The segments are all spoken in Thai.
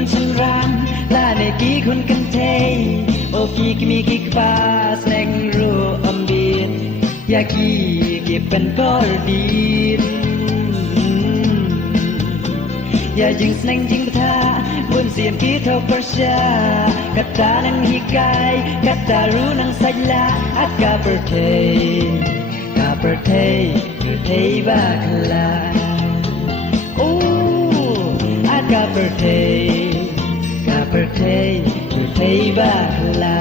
pun senran la ne ki kun kan te o ki mi ki ba sneng ru ambin ya kiเป็นบอลดีนอย่ายิงสนงยิงทาบนเสียมที่เท่าประชากัตตานังฮิกายกัตตารู้นังสัจลาอากาประเทกาประเทประเทบาคลาโอ้อากาประเทกาประเทประเทบาคลา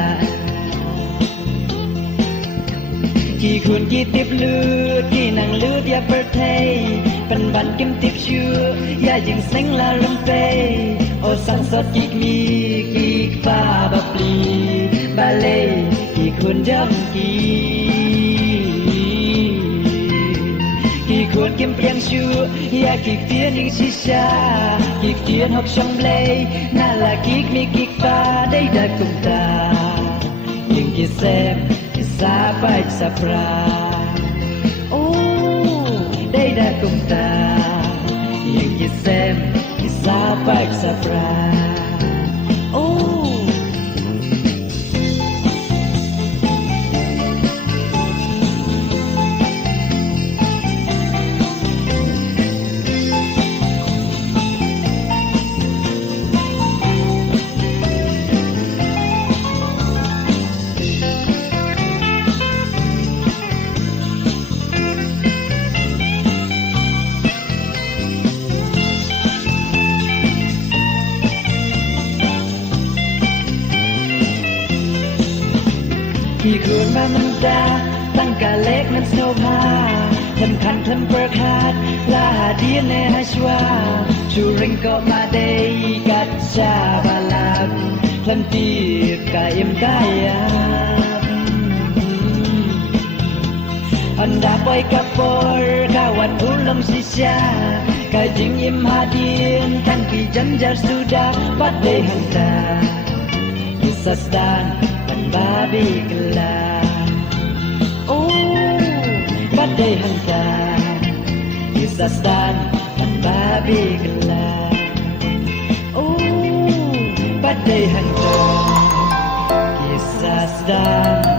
กี่คุณกี่ติบลือกี่นางลืออย่าประเทยเป็นบันกิมติบชื่ออย่ายิงเซ็งลาลำเปโอสังสดกี่มีกี่ฟ้าบะปลีบาเล่กี่คุณย้ำกี่คุณกิมเพียงชื่ออย่ากี่เตียนยิงชิชากี่เตียนหกช่องเบลน่าละกี่มีกี่ฟ้าได้ดักกุมตายิงกี่เซมSabai sapra Oh Day da kumta Yang kisem Sabai sapra Ohที่คืนมามันดาตั้งกาเล็กมันโซภาทำคันทำประคาดลาดีเนฮัชวาชูริงก็มาเดยกัดชาบาลาบทำตีกายิมกายาอันดาปอยกับปอร์กาวันอุลมสิชากาจิงยิมฮาดีนkan ki janjar sudah pada hanta kisah dan babi gelap Oh badai hanta kisah dan babi gelap Oh badai hanta kisah dan